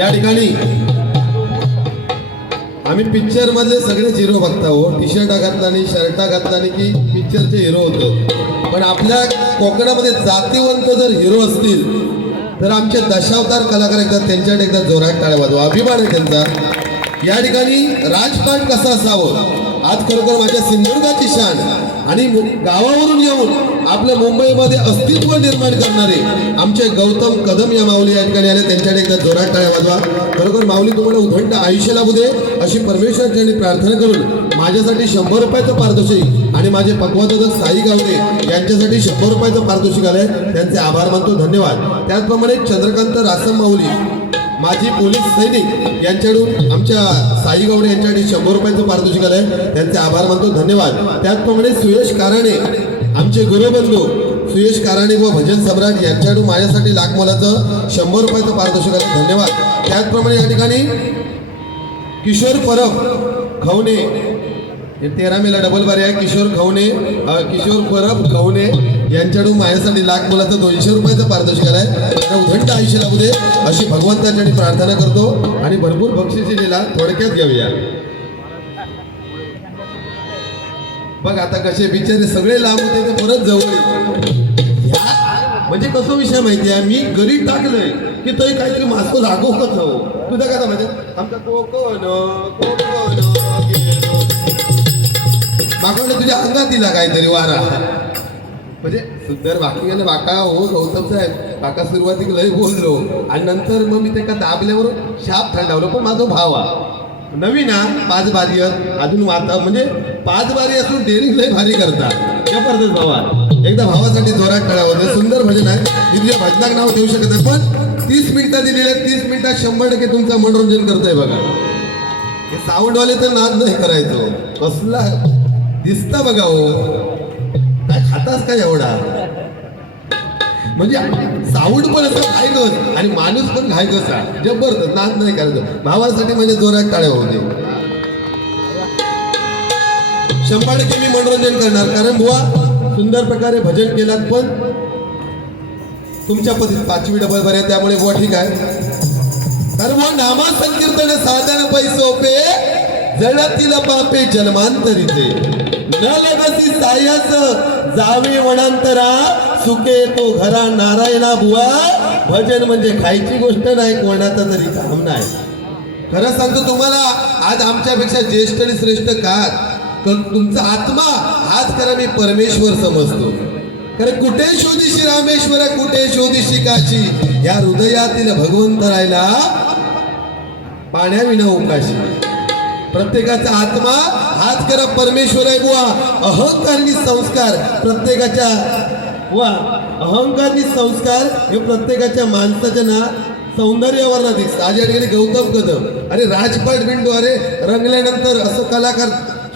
या ठिकाणी आम्ही पिक्चर मधले सगळेच हिरो बघता हो. टी शर्टा घातलानी शर्टा घातलानी की पिक्चरचे हिरो होतो. पण आपल्या कोकणामध्ये जातीवंत जर हिरो असतील तर आमचे दशावतार कलाकार एकदा त्यांच्याकडे एकदा जोरात टाळ्या वाजवा. अभिमान आहे त्यांचा. या ठिकाणी राजपाट कसं असावं? आज खरोखर माझ्या सिंधुदुर्गाची शान. आणि गावावरून येऊन आपल्या मुंबईमध्ये अस्तित्व निर्माण करणारे आमचे गौतम कदम या माऊली या ठिकाणी आले. त्यांच्याकडे एकदा जोरात टाळ्या वाजवा. खरोखर माऊली तुम्हाला उदंड आयुष्य लाभू दे. अशी परमेश्वराची प्रार्थना करून माझ्यासाठी शंभर रुपयाचं पारितोषिक आणि माझे पक्वादक साई गावडे यांच्यासाठी शंभर रुपयाचं पारितोषिक आलंय. त्यांचे आभार मानतो. धन्यवाद. त्याचप्रमाणे चंद्रकांत रासम माऊली माजी पोलीस सैनिक यांच्याकडून आमच्या साई गवडे यांच्याकडे शंभर रुपयाचं पारितोषिक आलंय. त्यांचे आभार मानतो. धन्यवाद. त्याचप्रमाणे सुयश काराणे आमचे गुरुबंधू सुयश काराणे व भजन सम्राट यांच्याकडून माझ्यासाठी लाख मोलाचं शंभर रुपयाचं पारितोषिक आलं धन्यवाद. त्याचप्रमाणे या ठिकाणी किशोर परब खवणे तेरा मेला डबल बारी आहे. किशोर खवणे किशोर परब खवणे यांच्याकडून माझ्यासाठी लाख मुलाचं दोनशे रुपयाचं पारितोषिक आलाय. आहे उदंड आयुष्य लागू दे अशी भगवंतांच्याकडे प्रार्थना करतो आणि भरपूर बक्षिसी दिला थोडक्यात घेऊया. बघ आता कसे बिचारे सगळे लांब होते ते परत जवळ म्हणजे कसं विषय माहिती आहे? मी घरी टाकलंय की तो काहीतरी मास्को दाखवत हो तुझं काय माहिती आमचा कोकण कोकण. मागवलं तुझ्या अंगात दिला काहीतरी वारा. म्हणजे सुंदर बाकी गेलं बाका हो गौतम साहेब बाका सुरुवातीक लय बोललो. आणि नंतर मग मी त्या दाबल्यावर शाप थंडावलो पण माझा भाव हा. नवीन हा पाच बारी अजून वाता म्हणजे पाच बारी असून डेअरिंग लय भारी करता जबरदस्त भावा एकदा भावासाठी जोरात टळावं सुंदर भजन आहे. मी तुझ्या भजनाक नाव देऊ शकत नाही पण तीस मिनिटं दिलेल्या तीस मिनिटात शंभर टक्के तुमचं मनोरंजन करतोय बघा. हे साऊंडवाले तर नाद नाही करायचो. कसला दिसता बघा हो. काय खातास काय एवढा? म्हणजे साऊंड पण असं घायकस आणि माणूस पण घायकस आहे. जबरदस्त नाही करायचं भावासाठी म्हणजे जोरात टाळ्या होते शंभर टक्के मी मनोरंजन करणार. कारण बुवा सुंदर प्रकारे भजन केलात पण तुमच्या पद्धतीत पाचवी डबल बऱ्या त्यामुळे बुवा ठीक आहे. तर बुवा नामा संकीर्तन साधन पैसोपे जळतील पापे जन्मांतरीचे न लगसी सायस जावे वनांतरा सुके तो घरा नारायणा बुवा. भजन म्हणजे खायची गोष्ट नाही कोणाचा तरी काम नाही. खरं सांगतो तुम्हाला आज आमच्यापेक्षा ज्येष्ठ आणि श्रेष्ठ का? तर तुमचा आत्मा हाच खरं मी परमेश्वर समजतो. कारण कुठे शोधिशी रामेश्वर कुठे शोधिशी काशी? या हृदयातील भगवंत राहिला पाण्याविना उकाशी प्रत्येकाचा आत्मा हाच करा परमेश्वर आहे बुवा. अहंकार संस्कार प्रत्येकाच्या वा अहंकारणी संस्कार हे प्रत्येकाच्या माणसाच्या ना सौंदर्यावर ना दिसत. आज या ठिकाणी गौतम कदम अरे राजपाट बिंडू अरे रंगल्यानंतर असं कलाकार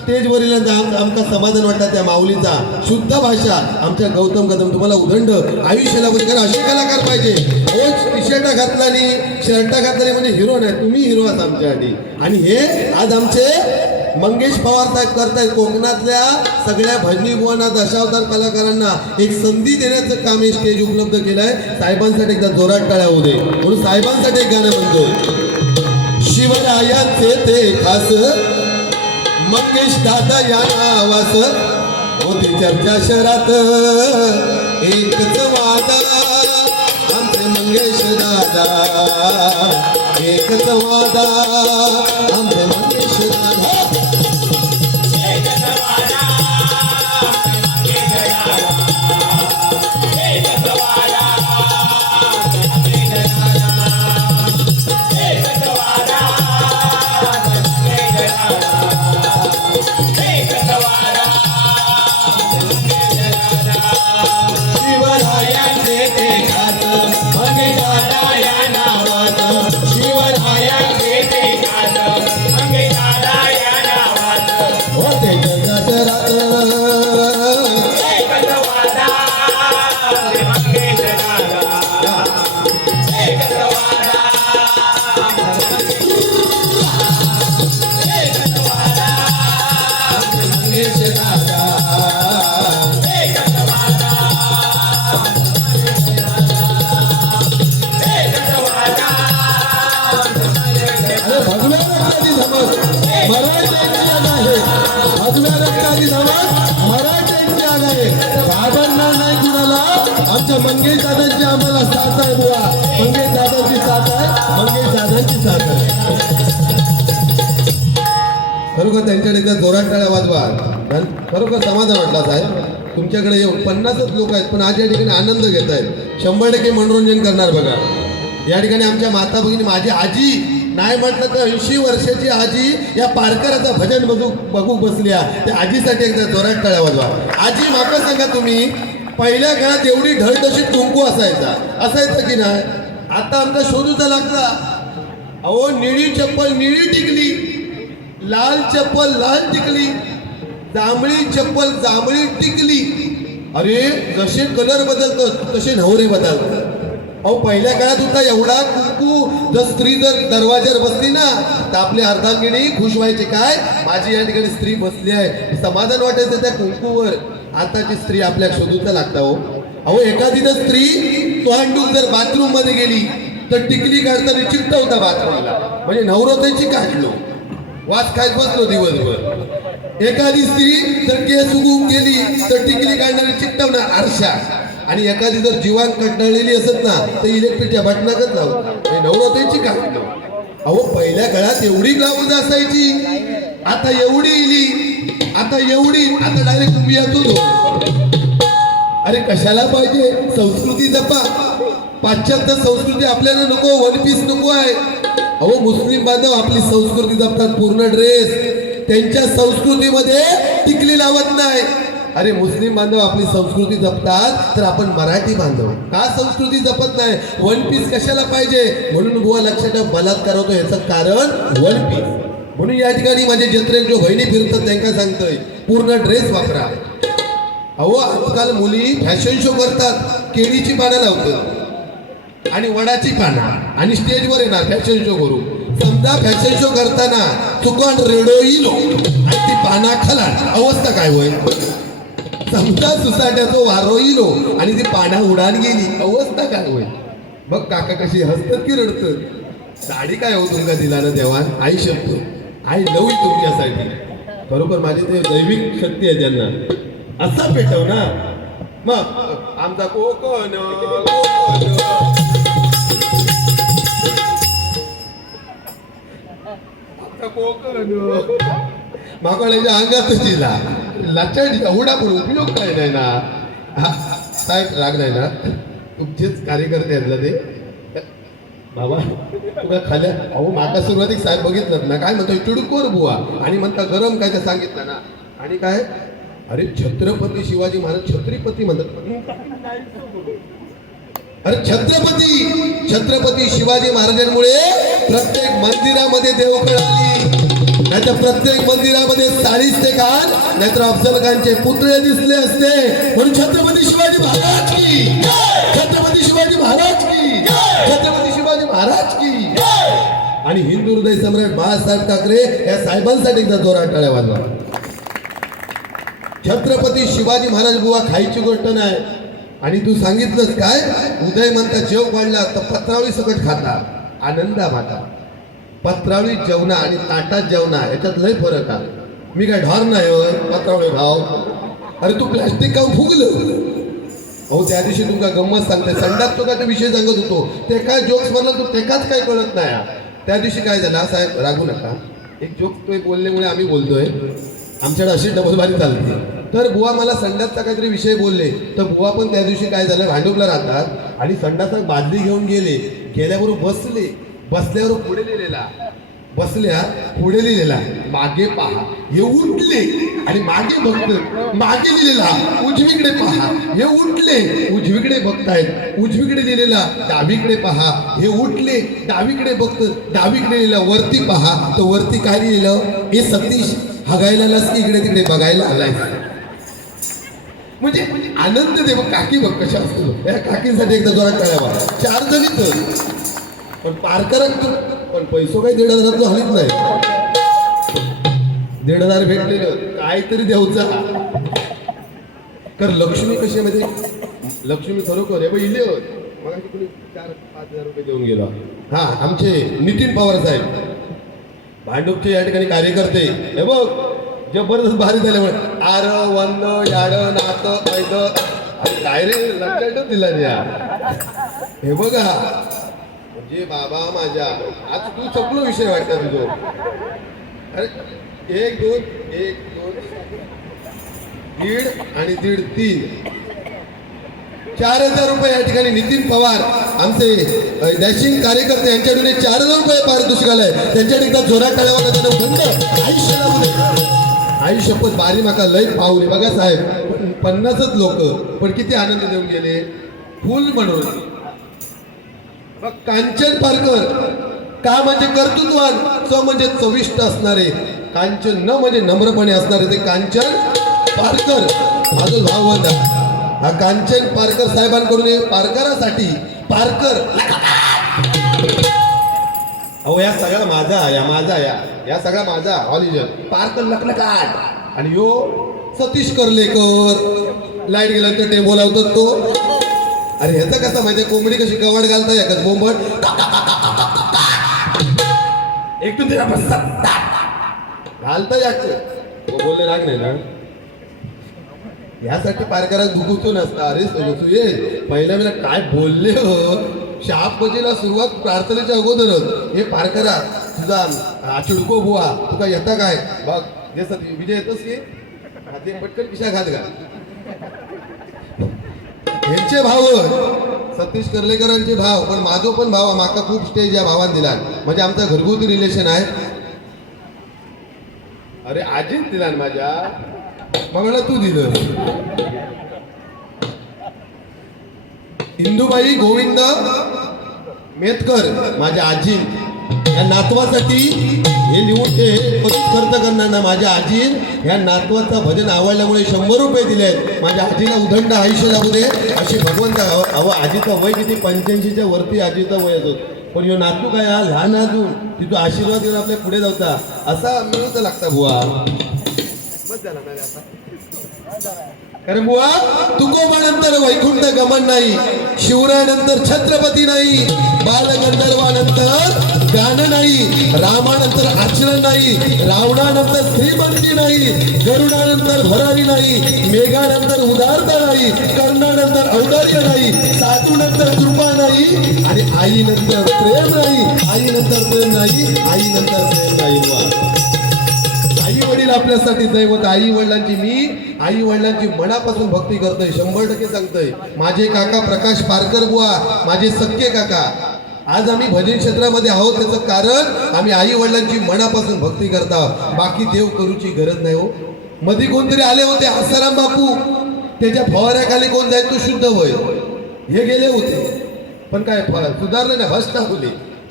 स्टेजवरील आम समाधान वाटतं त्या माऊलीचा. शुद्ध भाषा. आमच्या गौतम कदम तुम्हाला उदंड आयुष्याला म्हणजे कारण असे कलाकार पाहिजे. रोज टी शर्टा नाही शर्टा घातला म्हणजे हिरो नाही. तुम्ही हिरो आहात आमच्यासाठी. आणि हे आज आमचे मंगेश पवार साहेब करतायत कोकणातल्या सगळ्या भजनी भुवांना दशावतार कलाकारांना एक संधी देण्याचं काम हे स्टेज उपलब्ध केलंय. साहेबांसाठी एकदा जोरात टाळ्या होऊ दे. म्हणून साहेबांसाठी एक गाणं म्हणतोय. शिवरायाचे ते खास मंगेश दादा या नावास होती चर्चा शहरात. एकच वादा आमचे मंगेश दादा. एकच वादा. आमच्या मंगेश दादांची आम्हाला साथ आहे बुवा. मंगेश दादांची साथ आहे मंगेश दादांची साथ आहे. खरोखर त्यांच्याकडे एकदा जोरात टाळ्या वाजवा. खरोखर समाधान वाटला साहेब. तुमच्याकडे येऊन पन्नासच लोक आहेत पण आज या ठिकाणी आनंद घेत आहेत. शंभर टक्के मनोरंजन करणार बघा. या ठिकाणी आमच्या माता भगिनी माझी आजी नाही म्हटलं तर ऐंशी वर्षाची आजी या पारकराचं भजन बघू बघू बसल्या. त्या आजीसाठी एकदा जोरात टाळ्या वाजवा. आजी माका सांगा तुम्ही. पहिल्या काळात एवढी ढळढशीत कुंकू असायचा. असायचं की नाही? आता आमचा शोधूचा लागला. अहो निळी चप्पल निळी टिकली. लाल चप्पल लाल टिकली. जांभळी चप्पल जांभळी टिकली. अरे जसे कलर बदलतात तसे नवरे बदलतात. अहो पहिल्या काळात होता एवढा कुंकू. जर स्त्री जर दरवाज्यावर बसली ना तर आपली अर्धांगिणी खुश व्हायची. काय? माझी या ठिकाणी स्त्री बसली आहे. समाधान वाटायचं त्या कुंकूवर. आताची स्त्री आपल्या शोधूचा लागता हो. अहो एखादी जर स्त्री तोंडून जर बाथरूममध्ये गेली तर टिकली काढताना चिकटवता बाथरूमला म्हणजे नवरोत्याची काढलो. वास खायत बसलो दिवसभर. एखादी स्त्री जर केस उगवून गेली तर टिकली काढणारी चिकटवणार आरशा. आणि एखादी जर जीवान कंटाळलेली असत ना तर इलेक्ट्रिकच्या बटनाकच लावत म्हणजे नवरात्रीची काढलो. अहो पहिल्या काळात एवढी ब्लाऊज असायची आता एवढी इली. आता एवढी आता डायरेक्ट तुम्ही येतो अरे कशाला पाहिजे? संस्कृती जपा. पाश्चात्य संस्कृती आपल्याला नको वन पीस नको आहे. अहो मुस्लिम बांधव आपली संस्कृती जपतात पूर्ण ड्रेस त्यांच्या संस्कृतीमध्ये टिकली लावत नाही. अरे मुस्लिम बांधव आपली संस्कृती जपतात तर आपण मराठी बांधव. का संस्कृती जपत नाही? वन पीस कशाला पाहिजे? म्हणून बुवा लक्षात ठेव बलात्कार होतो याचं कारण वन पीस म्हणून या ठिकाणी माझे जत्रेत जो बहिणी फिरतात त्यांना सांगतोय पूर्ण ड्रेस वापरा. अहो आजकाल मुली फॅशन शो करतात केळीची पानं लावतात. आणि वडाची पानं. आणि स्टेजवर येणार फॅशन शो करू. समजा फॅशन शो करताना चुकून रेडो इलो आणि ती पाना खाला अवस्था काय होईल समजा सुसाट्याचो वारो इलो आणि ती पाना उडान गेली अवस्था काय होईल बघ काका कशी हसतात की रडतात? साडी काय हो तुमका दिला ना देवान? आई शब्द. आई लव तुमच्यासाठी खरोखर माझी ते दैविक शक्ती आहे त्यांना. असा पेटव ना. मग आमचा कोकण कोकण. माकडाच्या अंगात तिला. लाचाडी एवढा पण उपयोग काय नाही ना. साहेब राग नाही ना. तुमचेच कार्यकर्ते आहेत ना ते. बाबा तुला खाल्या? अहो माका सुरुवातीक साहेब बघितलं ना काय म्हणतो चिडकोर बुवा. आणि म्हणता गरम काय ते सांगितलं ना. आणि काय? अरे छत्रपती शिवाजी महाराज छत्रपती म्हणतात. अरे छत्रपती! छत्रपती शिवाजी महाराजांमुळे प्रत्येक मंदिरामध्ये देवकळ आली. नाहीतर प्रत्येक मंदिरामध्ये चाळीस ते खान नाहीतर अफजल खानचे पुतळे दिसले असते. म्हणून छत्रपती शिवाजी महाराज! आणि हिंदू हृदय सम्राट बाळासाहेब ठाकरे या साहेबांसाठी एकदा जोरात टाळ्या वाजवा. छत्रपती शिवाजी महाराज बुवा खायची गोष्ट नाही. आणि तू सांगितलंस काय? उदय म्हणता जेव वाढला तर पत्रावळी सकट खाता आनंदा माता. पत्रावळी जेवणा आणि ताटात जेवणा याच्यात लय फरक आहे. मी काय ढॉर नाही होय पत्रावळी खाव अरे तू प्लॅस्टिक का फुगलं. अहो त्या दिवशी तुमका गंमत सांगते. संडास तो काय विषय सांगत होतो. ते काय जोक्स म्हणला तू ते काच काय कळत नाही. त्या दिवशी काय झालं साहेब रागू नका. एक जोक तो बोलल्यामुळे आम्ही बोलतोय. आमच्याकडे अशी डबलबारी चालते. तर बुवा मला संडासचा काहीतरी विषय बोलले. तर बुवा पण त्या दिवशी काय झालं भांडुपला राहतात आणि संडासा बादली घेऊन गेले. गेल्याबरोबर बसले. बसल्यावर पुढे लिहिलेला बसल्या पुढे लिहिलेला मागे पहा. हे उठले आणि मागे बघत मागे लिहिलेला उजवीकडे पहा. हे उठले उजवीकडे बघतायत उजवीकडे लिहिलेला डावीकडे पहा. हे उठले डावीकडे बघत डावीकडे लिहिला वरती पहा. तर वरती काय लिहिलं? हे सतीश हगायला लस की इकडे तिकडे बघायला आलाय. म्हणजे आनंद देव काकी बघ कशा असतो या काकींसाठी एकदा जोरात कळावा. चार जणी तर. पण पारकरांकडून पण पैसो काही दीड हजारात हलीच नाही. दीड हजार भेटलेलं काहीतरी देऊचा तर लक्ष्मी कशी आहे लक्ष्मी खरोखर हे पण इले मग कोणी चार पाच हजार रुपये देऊन गेला. हा आमचे नितीन पवार साहेब. भांडुपचे या ठिकाणी कार्यकर्ते. हे बघ जबरदस्त भारी झाल्यामुळे आर वंद याड नात ऐद काय रे लक्षात दिला या हे बघा म्हणजे बाबा माझ्या. आज तू चपलो विषय वाटता तुझो अरे एक दोन एक दोन. दीड आणि दीड तीन. चार हजार रुपये या ठिकाणी नितीन पवार आमचे डॅशिंग कार्यकर्ते यांच्याकडे चार हजार रुपये पारितोषिक आलंय. त्यांच्याकडे एकदा जोरात टाळ्यावाला त्यांना बंद. आयुष्य लागू आई शपथ बारी माका लय पावली. बघा साहेब पन्नासच लोक पण किती आनंद देऊन गेले. फुल म्हणून. कांचन पारकर का म्हणजे कर्तृत्वान च म्हणजे चविष्ट असणारे. कांचन न म्हणजे नम्रपणे असणारे ते कांचन पारकर माझं भाव हा कांचन पारकर साहेबांकडून पारकरासाठी पारकर अहो या सगळा माझा या माझा या या सगळा माझा ऑलिजन पारकर लखनकाट. आणि यो सतीश करलेकर. लाइट गेल्यानंतर ते बोलावतात तो. अरे ह्याचं कसं माहितीये कोंबडी कशी कवड घालताय? एकच बोंबट. एक तू तिला घालता याक बोलले राग नाही ना? यासाठी पारकरात दुखूचो नसता. अरे तू ये. पहिल्या वेळेला काय बोलले हो? शाप बजीला सुरुवात प्रार्थनेच्या अगोदरच. हे पारकरा तुझा आ, चिडको बुवा तुका येता काय? बघ जे विजय येतोस की? पटकन पिशा घात का यांचे भाव सतीश कर्लेकरांचे भाव पण माझो पण भाव माका खूप स्टेज या भावात दिला. म्हणजे आमचा घरगुती रिलेशन आहे. अरे आजीच दिला माझ्या. मग म्हणलं तू दिलं. इंदुबाई गोविंद मेतकर माझ्या आजी. या नातवासाठी हे लिहून ते खर्च करणार ना माझ्या आजीन ह्या नातवाचं भजन आवडल्यामुळे शंभर रुपये दिले आहेत. माझ्या आजीला उदंड आयुष्य लागू दे अशी भगवंत अहो आजीचं वय किती? पंच्याऐंशीच्या वरती आजीचं वय होत पण ह्यो नातू काय हा? लहान अजून. तिथं आशीर्वाद देऊन आपल्या पुढे जावता असा मिळवता लागता बुवा. बस झाला आता. कारण बुवा तुकोबानंतर वैकुंठ गमन नाही शिवरायानंतर छत्रपती नाही बालगंधर्वानंतर गाणं नाही रामानंतर आचरण नाही रावणानंतर श्रीमंती नाही गरुडानंतर भरारी नाही मेघानंतर उदारता नाही कर्णानंतर औदार्य नाही सातूनंतर कृपा नाही आणि आईनंतर प्रेम नाही आईनंतर प्रेम नाही आईनंतर प्रेम नाही आई वडील आपल्यासाठी दैवत आई वडिलांची मी आई वडिलांची मनापासून भक्ती करतोय. शंभर टक्के सांगतोय. माझे काका प्रकाश पारकर बुवा माझे सख्खे काका आज आम्ही भजन क्षेत्रामध्ये आहोत त्याचं कारण आम्ही आई वडिलांची मनापासून भक्ती करता. बाकी देव करूची गरज नाही हो. मध्ये कोणतरी आले होते आसाराम बापू. त्याच्या फवाऱ्याखाली कोण जाईल तो शुद्ध होय हे गेले होते. पण काय सुधारलं नाही ना भ्रष्ट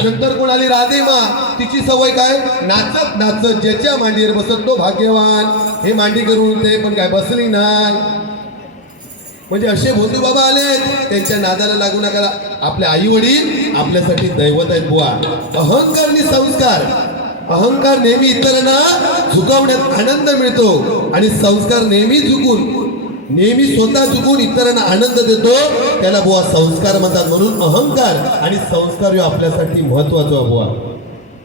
नंतर कोण आली राधेमा? तिची सवय काय? नाचत नाचत ज्याच्या मांडीवर बसत तो भाग्यवान. हे मांडी करून ते पण काय बसली नाही. म्हणजे असे भोंदू बाबा आले त्यांच्या नादाला लागू नका. आपले आई वडील आपल्यासाठी दैवत आहेत बुवा. अहंकार आणि संस्कार. अहंकार नेहमी इतरांना झुकवण्यात आनंद मिळतो आणि संस्कार नेहमी झुकून नेहमी स्वतः चुकून इतरांना आनंद देतो. त्याला बुवा संस्कार म्हणतात. म्हणून अहंकार आणि संस्कार आपल्यासाठी महत्त्वाचा बुवा.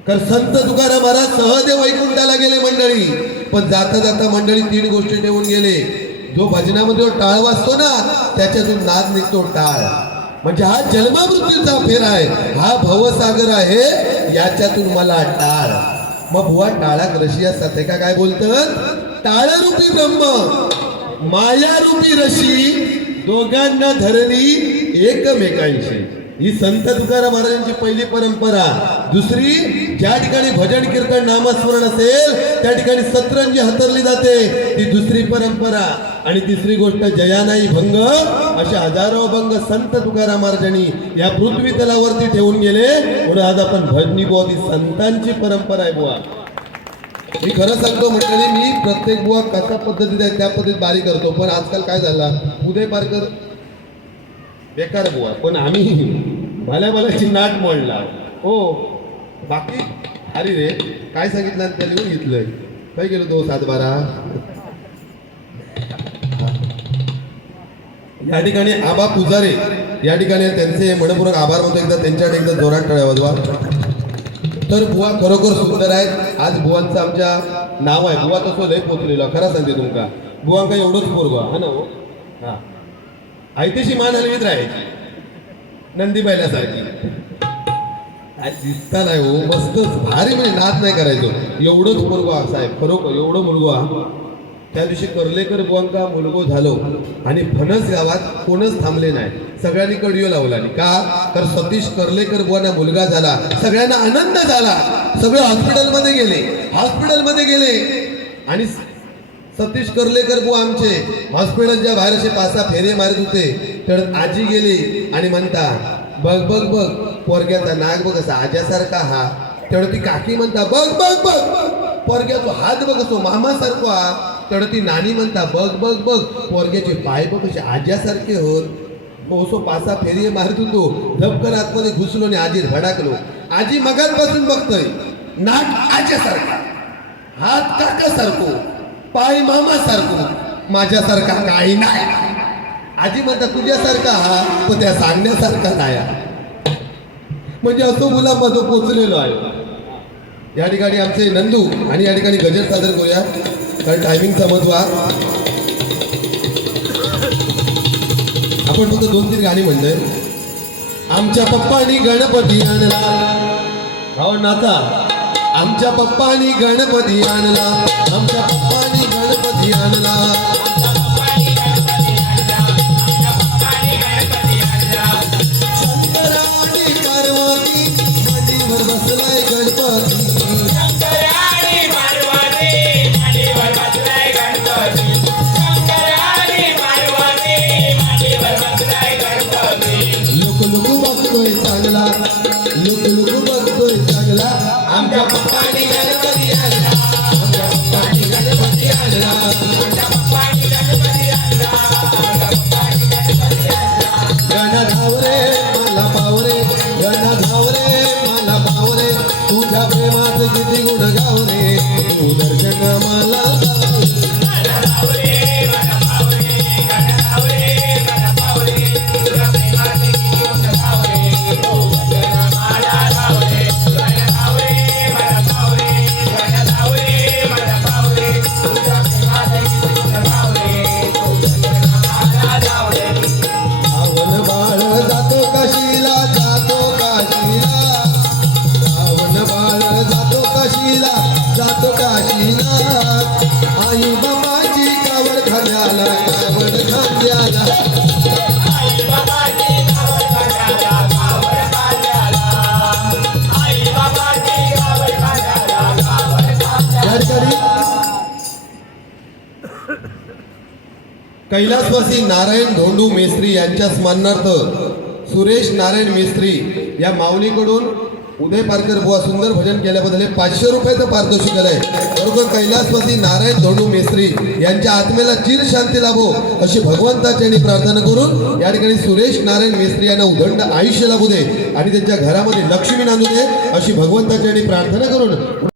कारण संत तुकाराम महाराज सहदेव वैकुंठाला गेले मंडळी. पण जाता जाता मंडळी तीन गोष्टी ठेवून गेले. जो भजनामध्ये जो टाळ वाजतो ना त्याच्यातून नाद निघतो टाळ. म्हणजे हा जन्ममृत्यूचा फेर आहे. हा भवसागर आहे. याच्यातून मला टाळ. मग बुवा टाळा रशिया असतात का काय बोलतात? टाळरूपी ब्रह्म. मायारूपी रशी दोघांना धरली एकमेकांशी. ही संत तुकाराम महाराजांची पहिली परंपरा. दुसरी ज्या ठिकाणी भजन कीर्तन नामस्मरण असेल त्या ठिकाणी सतरंजी हातरली जाते. ती दुसरी परंपरा. आणि तिसरी गोष्ट जया भंग. असे हजारो भंग संत तुकाराम महाराजांनी या पृथ्वी तलावरती ठेवून गेले. म्हणून आज आपण भजनी बुवा ती संतांची परंपरा आहे बुवा. मी खरं सांगतो मंडळी मी प्रत्येक बुवा कशा पद्धतीने आहे त्या पद्धतीत बारी करतो. पण आजकाल काय झाला? उदय पारकर बेकार बुवा पण आम्ही भल्या भल्याची नाट मोडला. हो. बाकी अरे रे काय सांगितलं त्या लिहून घेतलंय? काय गेलो तो सात बारा या ठिकाणी आबा पुजारे या ठिकाणी त्यांचे मनपूर्वक आभार म्हणतो एकदा त्यांच्याकडे एकदा जोरात टाळ्या वाजवा तर बुवा खरोखर सुंदर आहेत. आज बुवांचं आमच्या नाव आहे. बुवा तसं लय पोचलेलो खरं सांगते तुमका. बुवांका एवढंच पोरगा हा ना हो? हा. आयतीशी मान हलवीत राहायची नंदी बैलासारखी. दिसता नाही हो. मस्तच. भारी म्हणजे नाच नाही करायचो. एवढंच मुलगा साहेब. खरोखर एवढं मुलगा त्या दिवशी कर्लेकर बुवांका मुलगो झालो आणि फणस गावात कोणच थांबले नाही. सगळ्यांनी कडीओ लावला आणि का? तर सतीश कर्लेकर बुवांना मुलगा झाला. सगळ्यांना आनंद झाला. सगळे हॉस्पिटलमध्ये गेले. हॉस्पिटलमध्ये गेले. आणि सतीश कर्लेकर बुवा आमचे हॉस्पिटलच्या बाहेर असे पासा फेरे मारत होते. तर आजी गेली आणि म्हणता बघ बघ बघ पोरग्याचा नाक बघ असा आज्यासारखा हा. तेवढं ती काकी म्हणता बघ बघ बघ पोरग्याचा हात बघ असो मामासारखो. तर ती नानी म्हणता बघ बघ बघ पोरग्याचे पाय बघ असे आज्यासारखे होत. ओसो पासा फेरी मारत होतो धबकर आतमध्ये घुसलो आणि आजी धडाकलो. आजी मगांपासून बघतोय नाक आज्यासारखा हात काकासारखो पाय मामासारखो माझ्यासारखा काही नाही. आजी म्हणता तुझ्यासारखा हा पण त्या सांगण्यासारखा नाही हा. म्हणजे असो मुलामध्ये पोचलेलो आहे. या ठिकाणी आमचे नंदू आणि या ठिकाणी गजर सादर करूया. कारण टायमिंगचा महत्त्व आपण फक्त दोन तीन गाणी म्हणतोय. आमच्या पप्पानी गणपती आणला. हो नाता आमच्या पप्पानी गणपती आणला. आमच्या पप्पानी गणपती आणला. शंकराने पार्वती नदीवर बसलाय कैलासवासी नारायण धोंडू मेस्त्री यांच्या स्मरणार्थ सुरेश नारायण मेस्त्री या माऊलीकडून उदय पारकर बुवा सुंदर भजन केल्याबद्दल हे पाचशे रुपयाचं पारितोषिक आहे बरोबर कैलासवासी नारायण धोंडू मेस्त्री यांच्या आत्मेला चिर शांती लाभो अशी भगवंताची प्रार्थना करून या ठिकाणी सुरेश नारायण मेस्त्री यांना उदंड आयुष्य लाभू दे आणि त्यांच्या घरामध्ये लक्ष्मी नांदू दे अशी भगवंताची प्रार्थना करून